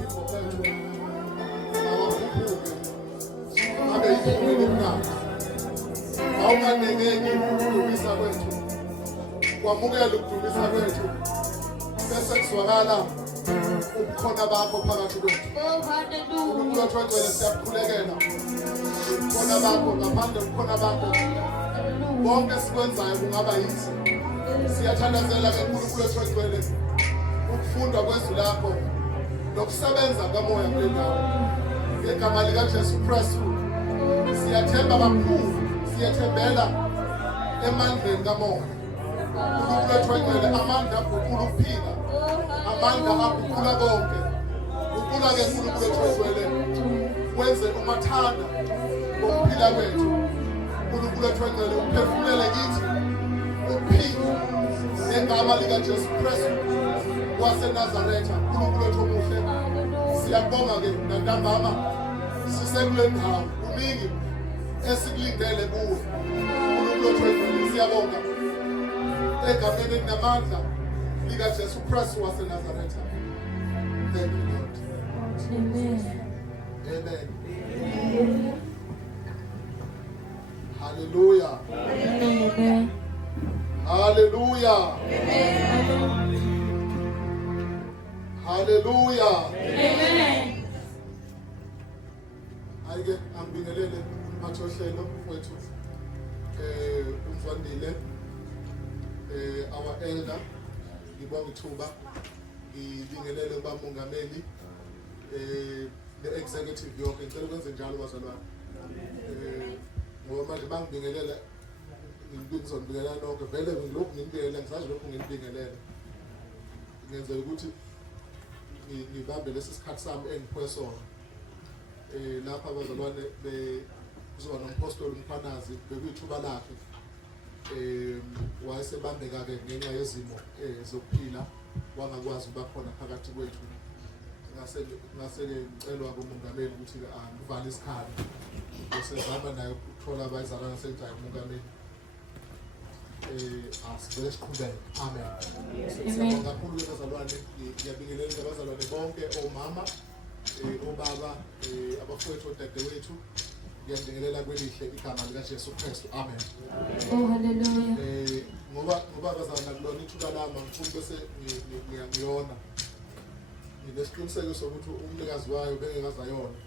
amasiko ethu awakhuphuke abe yithumi lomnotho awunganengeki ukudumisa kwethu kwamukela ukudumisa kwethu bese kuzwakala ukukhona bakho phakathi kwethu uNkulunkulu othwele siyakukhulekela ukukhona bakho ngaphandle ukukhona bakho bonke sikwenzayo kungaba yizi siyathandazela ke uNkulunkulu othwele ukufundwa kwezwi lakho nokusebenza kamoya kule ndawo ngegama lika Jesu Kristu siyathemba kakhulu siyathembela emandleni kamoya uNkulunkulu othwele amandla aguqula ukuphila amandla aguqula konke uqula ke uNkulunkulu othwele wenze umathanda ngokuphila kwethu uNkulunkulu othwele uphefumulele kithi ukuphila ngegama lika Jesu Kristu waseNazaretha uNkulunkulu omuhle siyabonga ke nantambama sisekule ndawo uningi esikulindele kuwe uNkulunkulu othwele siyabonga egameni namandla lika Jesu Kristu waseNazaretha. Thank you Lord. Amen. Amen. Hallelujah. Amen. Hallelujah. Amen. Hallelujah. Amen. Ayike ambingelele mathohlelo wethu umfandile our elder ngibonga ithuba ngibingelele ubamongameli the executive yonke ngicela ukwenze njalo bazalwane ngoba manje bangibingelela ngizonibingelela nonke vele ngilokhu ngibingelela ngisazi lokhu ngibingelela ngenza ukuthi ngibambe lesi sikhathi sami engiphiwe sona lapha abazalwane kuzoba nompostoli umkhwanazi bekuyithuba lakhe wayesebambeka ke ngenxa yezimo zokuphila wangakwazi ukuba khona phakathi kwethu ngase ngicelwa kumongameli ukuthi ngivale isikhali sesizama naye ukuthola abayizalwane senzayo umongameli asivele siqhubeke. Amen. Siyabonga kakhulu abazalwane ngiyabingelela abazalwane bonke omama obaba abafowethu odadewethu ngiyabingelela kwelihle igama lika Jesu Kristu. Amen. Oh hallelujah. Ngoba abazalwane kulona ithuba lami ngifuna bese ngiyona nginesiqiniseko sokuthi umnikazi wayo bengekazayona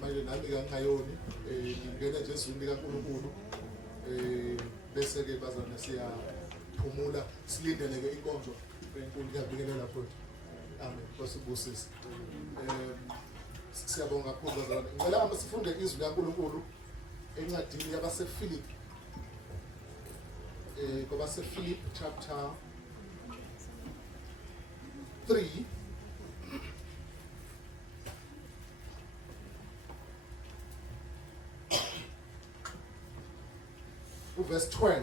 manje nami ngangayoni ngingena nje ezwini kaNkulunkulu bese ke bazalwane siyaphumula silindele ke inkonzo enkulu ngiyabingelela futhi. Amen. Kwasibusisi. Siyabonga kakhulu bazalwane. Ngicela hamba sifunde izwi likaNkulunkulu encwadini yabaseFilipi. KwabaseFilipi chapter 3 verse 12.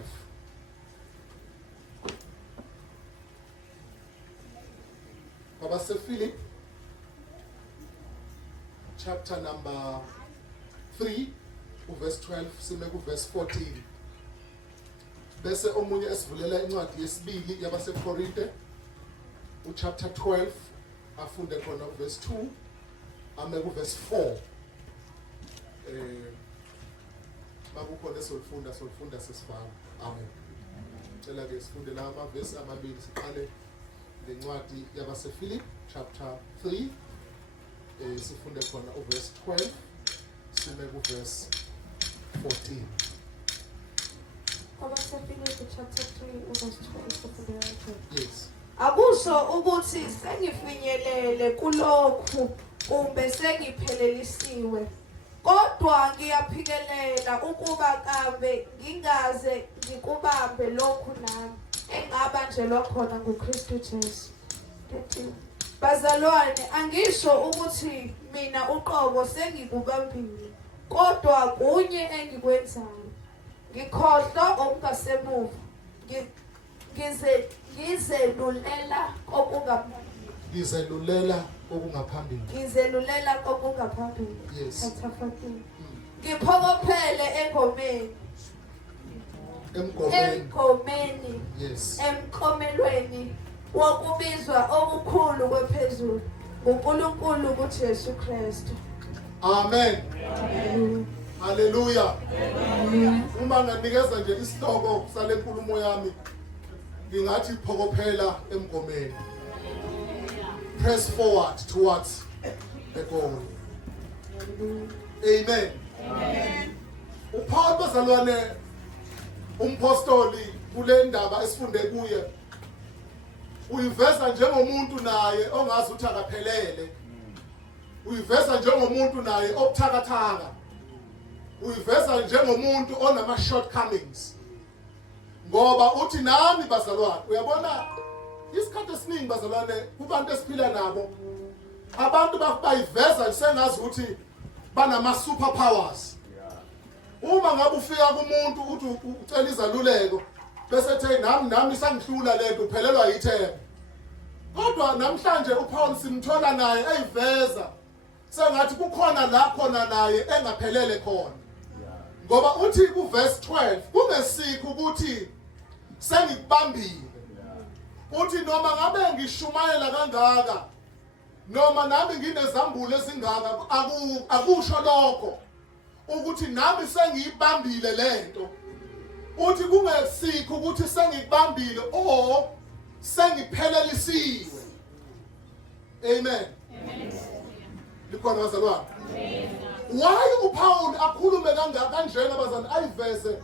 KwabaseFilipi chapter number 3 verse 12 sime ku verse 14 bese omunye esivulela incwadi yesibili yabaseKorinte chapter 12 afunde khona verse 2 ame ku verse 4 makukhona solifunda sesifana. Amen. Cela ke sifunde la amavesi amabili siqale lencwadi yabaseFilipi chapter 3 sifunde khona verse 12 sime ku verse 14. KwabaseFilipi chapter 3 verse 12. Yes. Akusho ukuthi sengifinyelele kulokhu kumbe sengiphelelisiwe, kodwa ngiyaphikelela ukuba kambe ngingaze ngikubambe lokhu nami engabanjelwa khona nguKristu Jesu. Bazalwane, angisho ukuthi mina uqobo sengikubambile, kodwa kunye engikwenzayo ngikhohlwa okungasemuva ngizelulela okungaphambili. Yes. Chapter 14. Ngiphokophele engomeni. Yes. Emkomelweni wokubizwa okukhulu kwephezulu nguNkulunkulu kuthi Yesu Kristu. Amen. Haleluya. Hallelujah. Uma nganikeza nje isihloko sale nkulumo yami ngingathi phokophela emgomeni. Press forward towards the goal. Amen. Amen. Upaul bazalwane umpostoli kule ndaba esifunde kuye uyiveza njengomuntu naye ongazi ukuthi akaphelele. Uyiveza njengomuntu naye obuthakathaka. Uyiveza njengomuntu onama shortcomings. Ngoba uthi nami bazalwane uyabona isikhathi esiningi bazalwane kubantu esiphila nabo abantu bayiveza sengazi ukuthi banama superpowers. Uma ngabe ufika kumuntu uthi ucela izaluleko bese ethe nami sangihlula lento uphelelwa yithemba. Kodwa namhlanje uPaul simthola naye eyiveza sengathi kukhona la khona naye engaphelele khona. Ngoba uthi ku verse 12 kungesikho ukuthi sengikubambile. Uthi noma ngabe ngishumayela kangaka noma nami nginezambulo ezingaka akusho lokho ukuthi nami sengiyibambile lento. Uthi kungesikho ukuthi sengikubambile sengiphelelisiwe. Amen. Likhona bazalwane. Why uPaul akhulume kangaka kanjena bazalwane ayiveze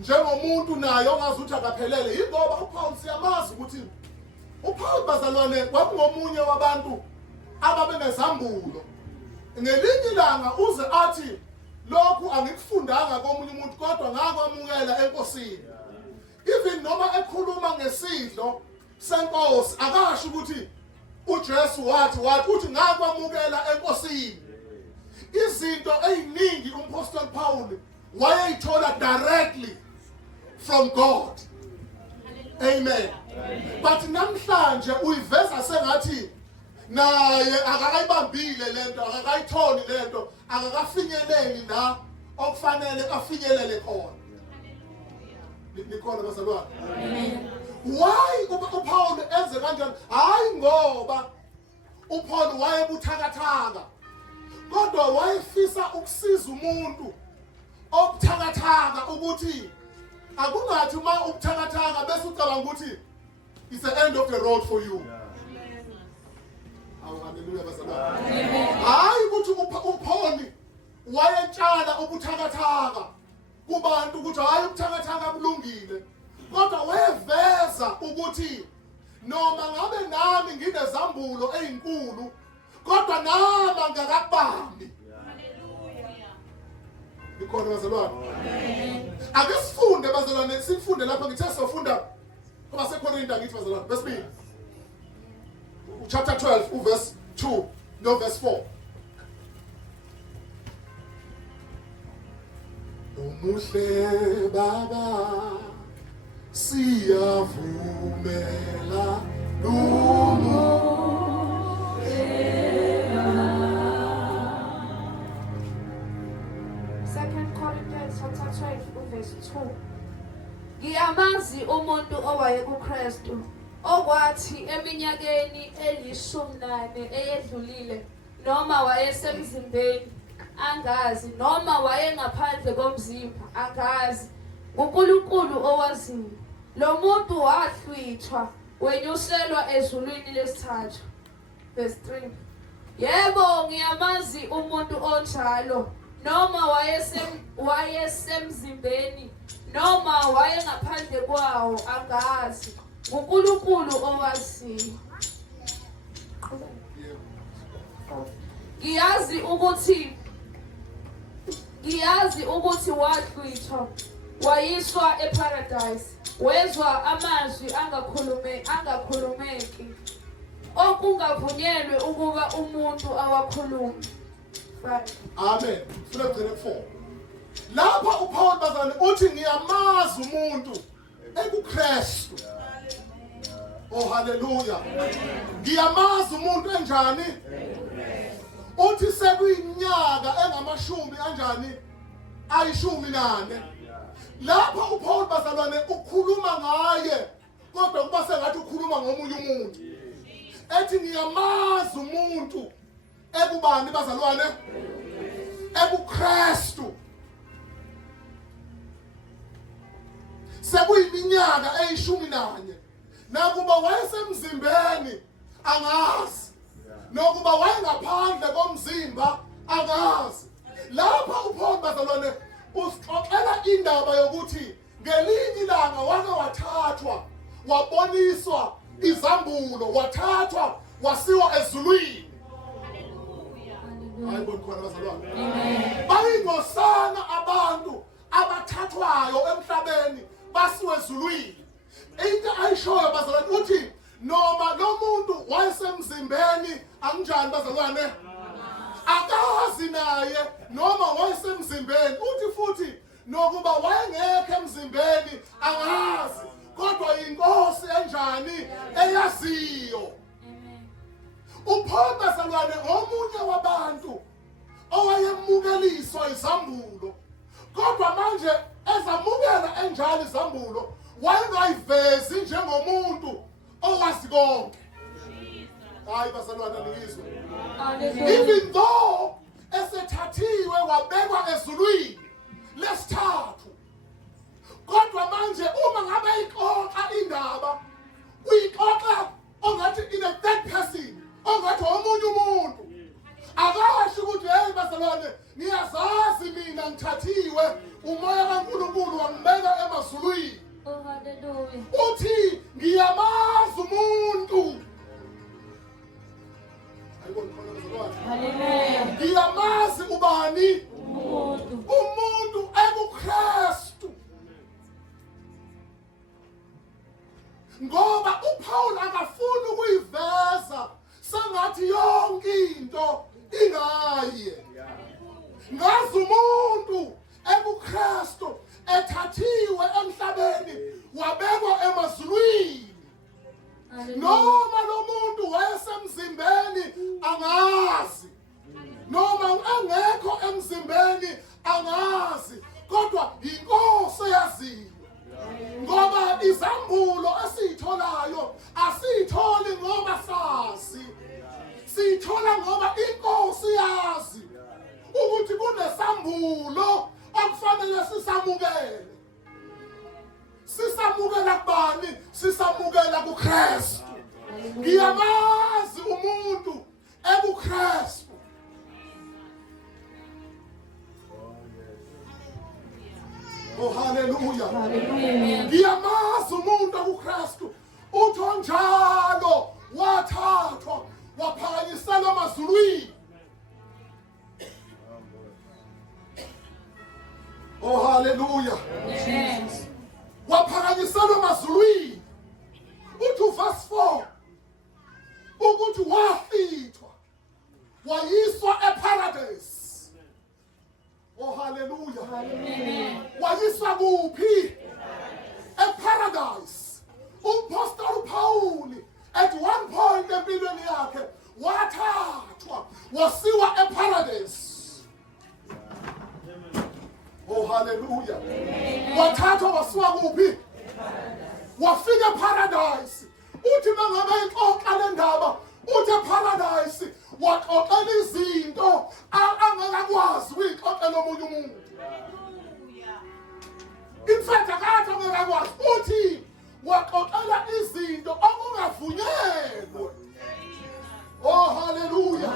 njengomuntu naye ongazi ukuthi akaphelele? Ingoba uPaul siyamazi ukuthi uPaul bazalwane kwakungomunye wabantu ababenezambulo. Ngelinye ilanga uze athi lokhu angikufundanga komunye umuntu kodwa ngakwamukela enkosini. Even noma ekhuluma ngesidlo senkosi akasho ukuthi uJesu wathi uthi ngakwamukela enkosini. Izinto eziningi umpostoli Paul wayeyithola directly from God. Amen. But namhlanje uyiveza sengathi naye akakayibambile lento akakayithoni lento akakafinyeleli la okufanele afinyelele khona. Likhona bazalwane. Amen. Why uPaul enze kanjani? Hayi ngoba uPaul wayebuthakathaka kodwa wayefisa ukusiza umuntu obuthakathaka ukuthi akungathi uma ubuthakathaka bese ucabanga ukuthi it's the end of the road for you. Hallelujah bazalwane. Hayi ukuthi uPaul wayetshala ubuthakathaka kubantu ukuthi hayi ubuthakathaka bulungile kodwa wayeveza ukuthi noma ngabe nami nginezambulo ezinkulu kodwa nama ngakabambi. Haleluya. Likhona bazalwane. Amen. Ake sifunde bazalwane sifunde lapha ngithe sifunda kuba seKorinta ngithi bazalwane besibili. Chapter 12 verse 2 no verse 4. Umuhle baba siyavumela Corinthians chapter 12 verse 2. Ngiyamazi umuntu owaye kuKristu okwathi eminyakeni 14 eyedlulile noma wayesemzimbeni angazi noma wayengaphandle komzimba angazi uNkulunkulu owaziyo lo muntu wahlwithwa wenyuselwa ezulwini lesithathu. Verse 3. Yebo ngiyamazi umuntu onjalo noma wayesemzimbeni noma wayengaphandle kwawo angazi uNkulunkulu owaziyo. Ngiyazi ukuthi wahlwithwa wayiswa eparadise wezwa amazwi angakhulumeki okungavunyelwe ukuba umuntu awakhulume. Amen. Funa 4. Lapha uPaul bazalwane uthi ngiyamazi umuntu ekuKristu. Oh hallelujah. Ngiyamazi umuntu enjani? Uthi sekuyinyaka engamashumi kanjani? Ayishumi nane. Lapha uPaul bazalwane ukhuluma ngaye kodwa kuba sengathi ukhuluma ngomunye umuntu. ethi ngiyamazi umuntu ekubani bazalwane ebuKristu sekuyiminyaka eyi11 nakuba wayesemzimbeni angazi nokuba wayengaphandle komzimba angazi lapha uPaul bazalwane usixoxela indaba yokuthi ngelinye ilanga wake wathathwa waboniswa izambulo wathathwa wasiwa ezulwini hayi bonkhona bazalwane bayingosana abantu abathathwayo emhlabeni basiwe ezulwini into ayishoyo bazalwane uthi noma lo muntu wayesemzimbeni anginjani bazalwane akazi naye noma wayesemzimbeni uthi futhi nokuba wayengekho emzimbeni angazi kodwa inkosi enjani eyaziyo uPaul bazalwane ngomunye wabantu owayemukeliswa izambulo kodwa manje ezamukela enjalo izambulo wayengayivezi njengomuntu owazi konke hayi bazalwane nikizwe even though esethathiwe wabekwa ezulwini lesithathu kodwa manje uma ngabe ixoxa indaba uyixoxa ongathi in a third person ongathi omunye umuntu akasho ukuthi hey bazalwane niyazazi mina ngithathiwe umoya kaNkulunkulu wangibeka emazulwini Oh, hallelujah. uthi ngiyamazi umuntu ayibona bazalwane Hallelujah. ngiyamazi ubani Umuntu. umuntu ekuKristu ngoba uPaul akafuni ukuyiveza sengathi yonke into ingaye ngazi umuntu ekuKristu ethathiwe emhlabeni wabekwa emazulwini noma lo muntu wayesemzimbeni angazi noma angekho emzimbeni angazi kodwa inkosi eyaziyo ngoba izambulo esitholayo asitholi ngoba sazi sithola ngoba inkosi yazi ukuthi kunesambulo akufanele sisamukela kubani sisamukela kuKristu ngiyamazi umuntu ekuKristu oh hallelujah ngiyamazi umuntu ekuKristu utho njalo wathathwa waphakanyiselwa emazulwini oh hallelujah waphakanyiselwa emazulwini uthi verse 4 ukuthi wafithwa wayiswa eparadise oh hallelujah wayiswa kuphi eparadise umpostoli Paul at one point empilweni yakhe wathathwa wasiwa eparadise oh hallelujah wathathwa wasiwa kuphi wafika eparadise uthi mangabe ixoxa le ndaba uthi eparadise waxoxela izinto angakakwazi ukuyixoxela omunye umuntu in fact akathi angakakwazi uthi waxoxela izinto okungavunyelwe oh hallelujah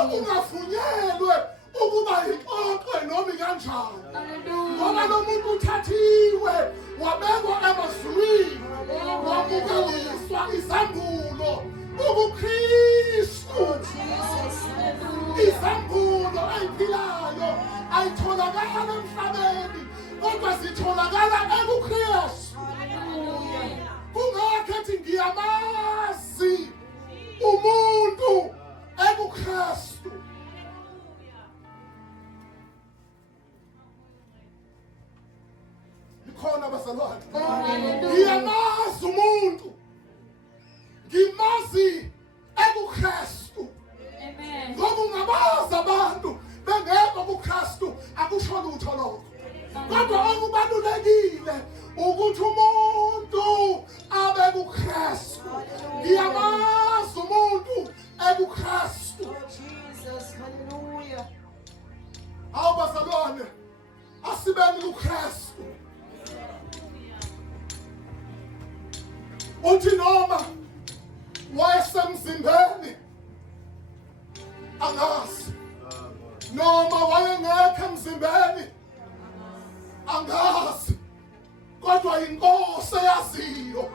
okungavunyelwe ukuba ixoxe noma kanjani ngoba lo muntu uthathiwe wabekwa emazulwini wamukeliswa izambulo ubuKristu izambulo ayiphilayo ayitholakala emhlabeni kodwa zitholakala ekuKristu kungakho ethi ngiyamazi umuntu ekuKristu khona bazalwane ngiyamazi umuntu ngimazi ekuKristu ngoba ungabazi abantu bengekho kuKristu akusho lutho lokho kodwa okubalulekile emzimbeni angazi, noma wayengekho emzimbeni angazi, kodwa inkosi eyaziyo. Oh,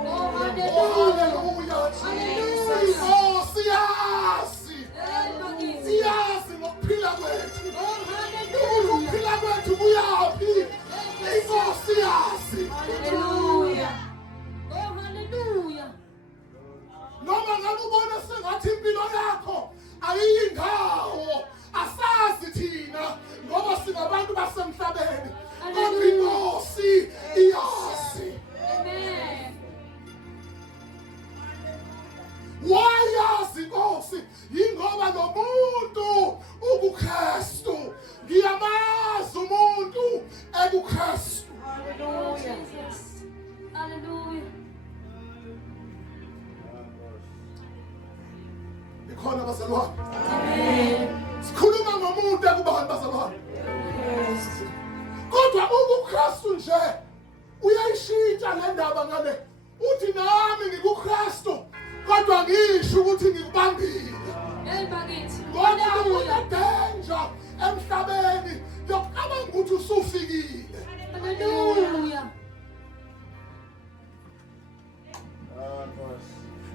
Oh, hallelujah. haleluya. Inkosi yazi, Hallelujah. iyazi ngokuphila kwethu. Oh, hallelujah. Ukuphila kwethu kuyaphi? Inkosi yazi. Hallelujah. Oh, hallelujah. Noma ngabe ubona sengathi impilo yakho ayiyindawo, asazi thina ngoba singabantu basemhlabeni, kodwa inkosi iyazi. Amen. Wayazi inkosi yingoba lo muntu ukuKristu. Ngiyamazi umuntu ekuKristu. Oh, Jesus. Hallelujah. Ikhona bazalwane. Amen. Sikhuluma ngomuntu ekubani bazalwane. Kodwa ukuKristu nje uyayishintsha le ndaba ngale. Uthi nami ngikuKristu kodwa ngisho ukuthi ngikubambile. Hey, bakithi. Ngoba Hallelujah. kunedanger emhlabeni yokucabanga ukuthi usufikile. Hallelujah.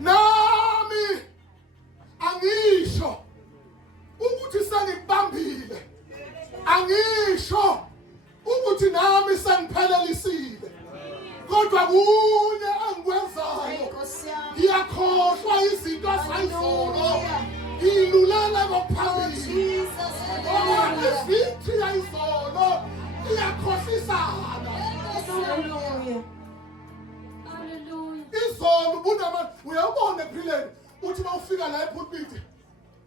Nami angisho ukuthi sengikubambile. Angisho ukuthi nami sengiphelelisile. Kodwa kunye engikwenzayo. Ngiyakhohlwa izinto zayizolo. Ngilulela ngokuphambili. Ngoba i-victory yayizolo iyakhohlisana. Hallelujah. Hallelujah. Izolo ubunama uyabona ephileni uthi mawufika la epulpit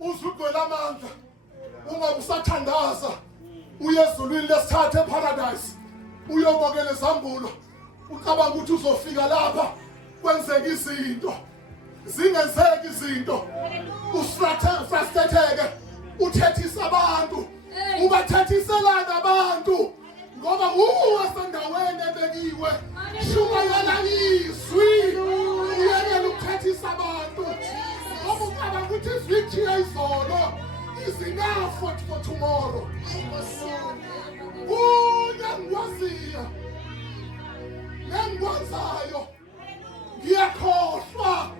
uzugcwele amandla ungabe usathandaza uye ezulwini lesithathu eparadise uyobokela izambulo ucabanga ukuthi uzofika lapha kwenzeka izinto zingenzeki izinto ufrustratheke uthethisa abantu ubathethiselana abantu ngoba uwe sendaweni ebekiwe shumayela izwi uyekela ukuthethisa abantu ngoba ucabanga ukuthi i-victory yayizolo is enough for tomorrow. Kunye engikwaziyo nengikwenzayo ngiyakhohlwa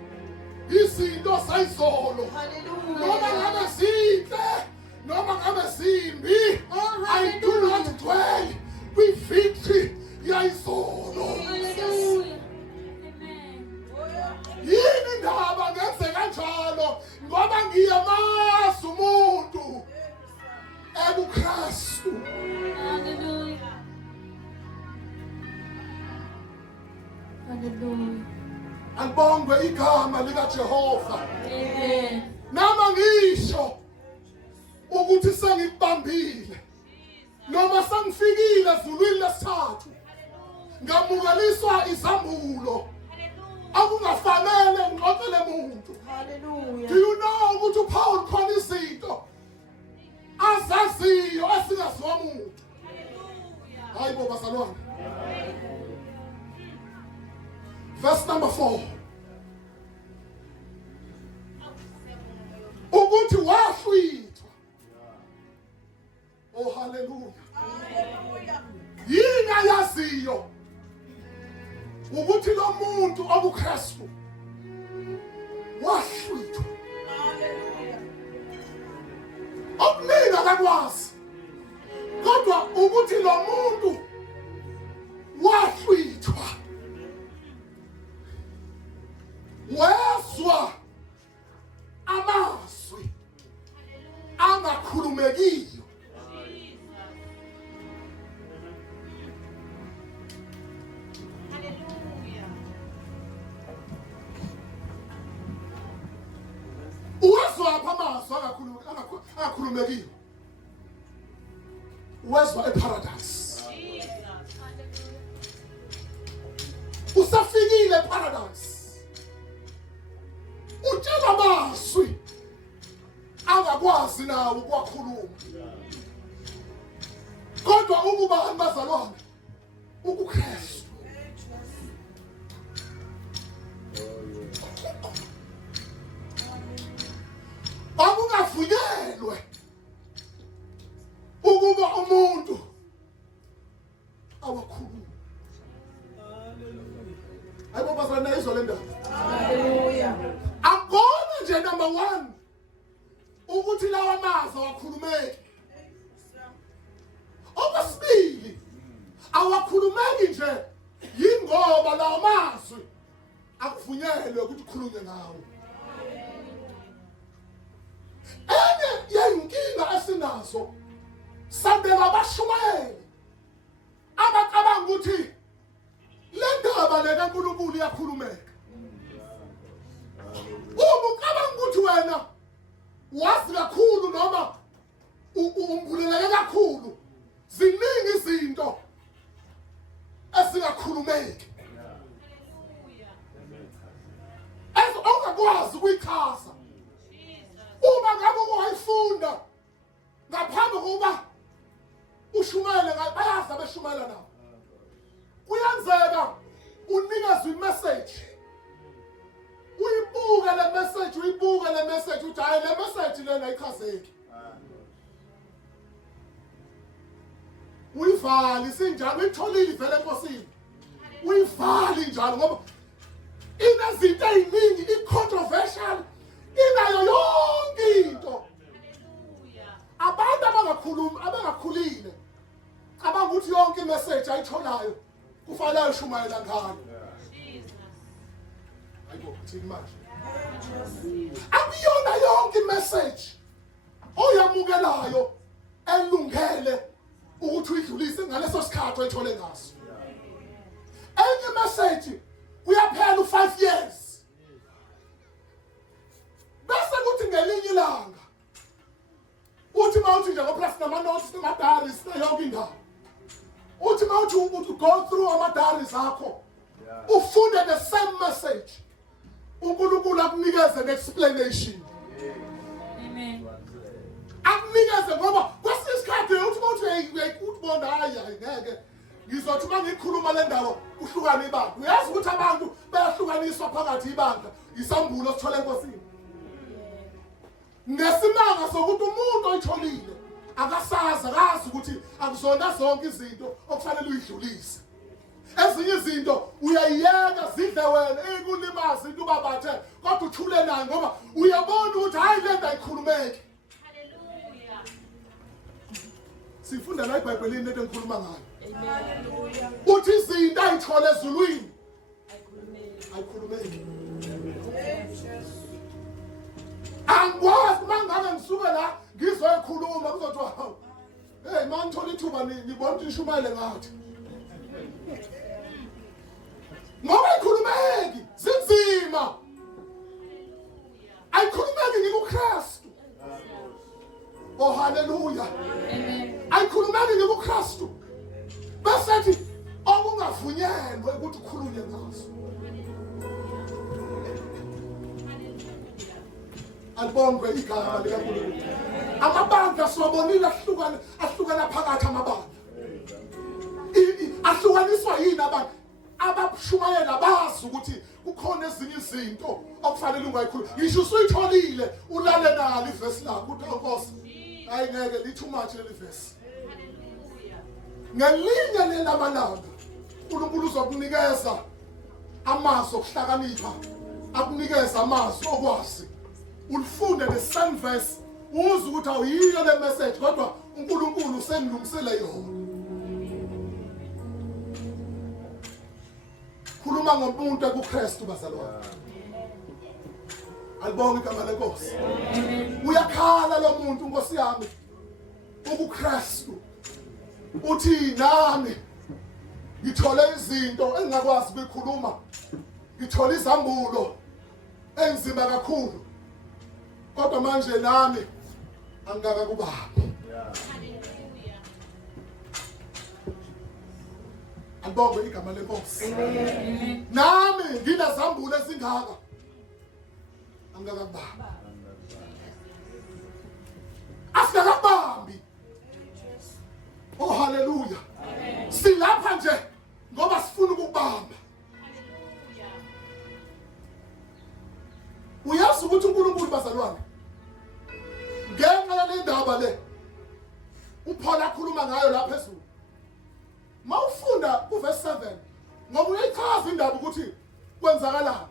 izinto zayizolo noma ngabe zinhle noma ngabe zimbi. I do not dwell with victory yayizolo. Hallelujah. Amen. Yini indaba ngenze kanjalo ngoba ngiyamazi umuntu ekuKristu. Hallelujah. Hallelujah. Alibongwe igama likaJehova. Amen. Nama ngisho ukuthi sengikubambile noma sengifikile ezulwini lesithathu ngamukaliswa izambulo akungafanele ngixoxele umuntu. Do you know ukuthi uPaul khona izinto azaziyo esingaziwa umuntu? Hayi bo bazalwane. Verse number 4. Ukuthi wahlwithwa. Oh hallelujah. Yini ayaziyo ukuthi lo muntu okuKristu wahlwithwa. Okuningi akakwazi. Kodwa ukuthi lo muntu wahlwithwa. Wezwa amazwi angakhulumekiyo. Uwezwa amazwi angakhulumekiyo. Uwezwa eparadise. Usafikile eparadise. Utshela amazwi angakwazi nawe ukwakhuluma. Kodwa ukuba bazalwane ukuKristu. nje number 1 ukuthi lawa mazwi awakhulumeki. Okwesibili awakhulumeki nje yingoba lawa mazwi akuvunyelwe ukuthi ukhulume ngawo. Enye yenkinga esinazo sabela abashumayeli abacabanga ukuthi le ndaba le kaNkulunkulu iyakhulumeka. Uma ucabanga ukuthi wena wazi kakhulu noma umbuleleke kakhulu, ziningi izinto ezingakhulumeki. Ongakwazi ukuyichaza. Uma ngabe uyifunda ngaphambi kokuba ushumayele bayazi abeshumayela nabo. Kuyenzeka unikezwe imessage. Uyibuka le message uthi hayi le message lena ayichazeki. Uyivali sinjalo uyitholile vele enkosini. Uyivali njalo ngoba inezinto eziningi i-controversial inayo yonke into. Abantu abangakhulile cabanga ukuthi yonke imessage ayitholayo kufanele ayishumayela ngayo. Hayibo thini manje? Akuyona yonke imessage oyamukelayo elungele ukuthi uyidlulise ngaleso sikhathi oyithole ngaso. Enye message uyaphela u5 years. Bese kuthi ngelinye ilanga uthi mawuthi nje ngoplus nama-notes nama-diaries yonke indawo. Uthi mawuthi go through ama-diaries akho ufunde the same message. uNkulunkulu akunikeze an-explanation. Amen. Akunikeze ngoba kwesinye isikhathi uthi mawuthi ukubona hayi ngeke ngizothi uma ngikhuluma le ndawo kuhlukana ibandla. Uyazi ukuthi abantu bayahlukaniswa phakathi ibandla isambulo sithole enkosini. Ngesimanga sokuthi umuntu oyitholile akasazi akazi ukuthi akuzona zonke izinto okufanele uyidlulise. Ezinye izinto uyayiyeka zidle wena ekulimaza into babathe kodwa uthule nayo ngoba uyabona ukuthi hayi le nto ayikhulumeki. Hallelujah. Sifunda la eBhayibhelini lento engikhuluma ngayo. Hallelujah. Uthi izinto ayithole ezulwini ayikhulumeki. Angikwazi mangabe ngisuke la ngizoyikhuluma kuzothiwa hawu hey mangithola ithuba nibona ukuthi nishumayele ngathi. Ngoba ayikhulumeki zinzima. Ayikhulumeki ngikuKristu. Oh hallelujah. Amen. Ayikhulumeki ngikuKristu. Bese okungavunyelwe ukuthi ukhulume ngaso. Albongwe igama likaNkulunkulu. Amabandla siwabonile ahlukana phakathi amabandla. Ahlukaniswa yini abantu abashumayela bazi ukuthi kukhona ezinye izinto okufanele ungayikhulumi. Ngisho usuyitholile ulale nalo ivesi lakho uthi Nkosi hayi ngeke li too much leli vesi. Ngelinye lelamalanga uNkulunkulu uzokunikeza amazwi okuhlakanipha, akunikeza amazwi okwazi. Ulifunde the same verse uze ukuthi awuyiyo le message kodwa uNkulunkulu usenilungisele yona. Khuluma ngomuntu ekuKristu bazalwane. Alibonge igama leNkosi. Uyakhala lo muntu Nkosi yami ukuKristu. Uthi nami ngithole izinto engingakwazi ukukhuluma. Ngithole izambulo enzima kakhulu. Kodwa manje nami angaka kubaba. Hallelujah. Albonge igama leNkosi. Amen. Nami nginezambulo ezingaka. Angaka kubaba. Asikabambi. Oh hallelujah. Silapha nje ngoba sifuna ukubamba. Uyazi ukuthi uNkulunkulu bazalwane ngenxa yale ndaba le uPaul akhuluma ngayo la phezulu. Mawufunda kuverse 7 ngoba uyayichaza indaba ukuthi kwenzakalani.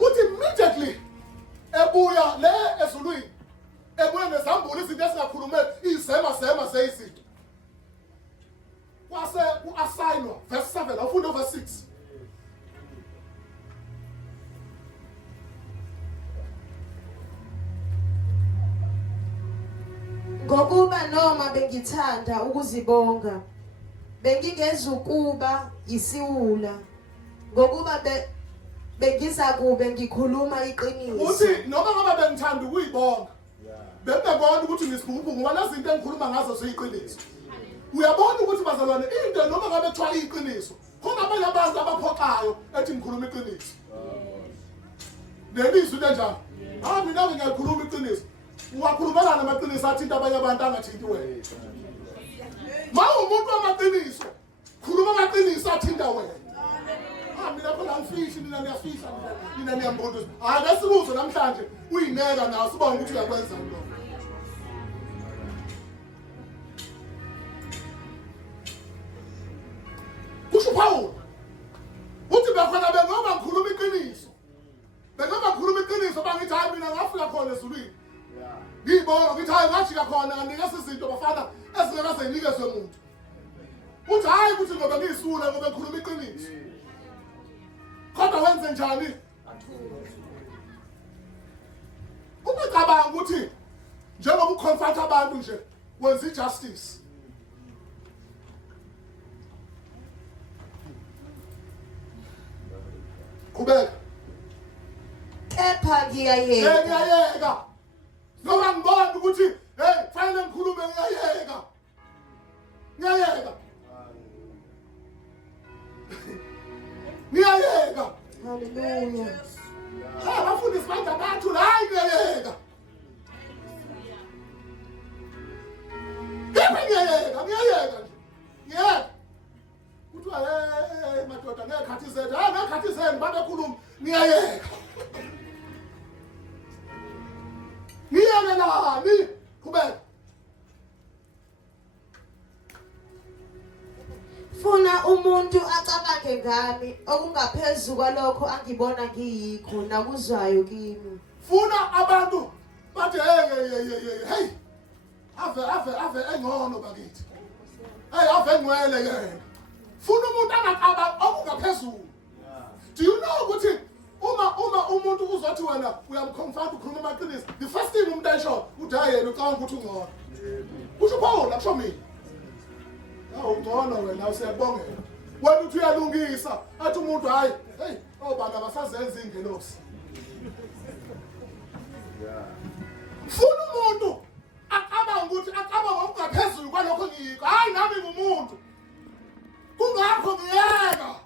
Uthi immediately ebuya le ezulwini ebuya nezambulo izinto ezingakhulumeki izema zeyizinto kwase uassignwa verse 7 awufunda verse 6 Ngokuba noma bengithanda ukuzibonga bengingezukuba yisiwula ngokuba bengiza kube ngikhuluma iqiniso uthi noma ngoba bengithanda ukuyibonga bengibona ukuthi ngisibhubhu ngoba nazinto engikhuluma ngazo ziyiqiniso uyabona ukuthi bazalwane into noma ngabe kuthiwa iyiqiniso khona abanye abantu abaphoxayo ethi ngikhuluma iqiniso nelizwi lenjalo mina ngiyakhuluma iqiniso ungakhulumana namaqiniso athinta abanye abantu angathinti wena umuntu wamaqiniso khuluma amaqiniso athinta wena mina phela angifihli mina ngiyafihla mina ngiyambondoza ngesibuzo namhlanje uyineka nawe siba ukuthi uyakwenza lokho kusho Paul uthi bakhona bengoba ngikhuluma iqiniso bangithi hayi mina ngafika khona ezulwini ngiyibona ngithi hayi ngajika khona nganika izinto bafana ezingakaze yinikezwe umuntu uthi hayi ukuthi ngoba ngiyisula ngoba ngikhuluma iqiniso kodwa wenze njani ungacabanga ukuthi njengoba uconfront abantu nje wenza ijustice kubeka kepha ngiyayeka noma ngibona ukuthi hey fanele ngikhulume ngiyayeka haleluya abafundisi manje abantu hayi ngiyayeka ngiyayeka nje kuthiwa madoda ngekhathizeni babekhuluma ngiyayeka nani kubeka funa umuntu acabange ngami okungaphezulu kwalokho angibona ngiyikho nakuzwayo kimi funa abantu bathi hey ave engcono bakithi hey ave engcwele yena funa umuntu angacabanga okungaphezulu do you know ukuthi uma umuntu uzothi wena uyamconfront ukhuluma amaqiniso the first thing umuntu ayisho uthi hayi yena ucabanga ukuthi ungcono kusho Paul akusho mina ungcono wena usiyabongela wena uthi uyalungisa athi umuntu hayi hey obana basazenza ingelosi funa umuntu acabanga ukuthi acabanga ngokungaphezulu kwalokho ngiyikho hayi nami ngumuntu kungakho ngiyeka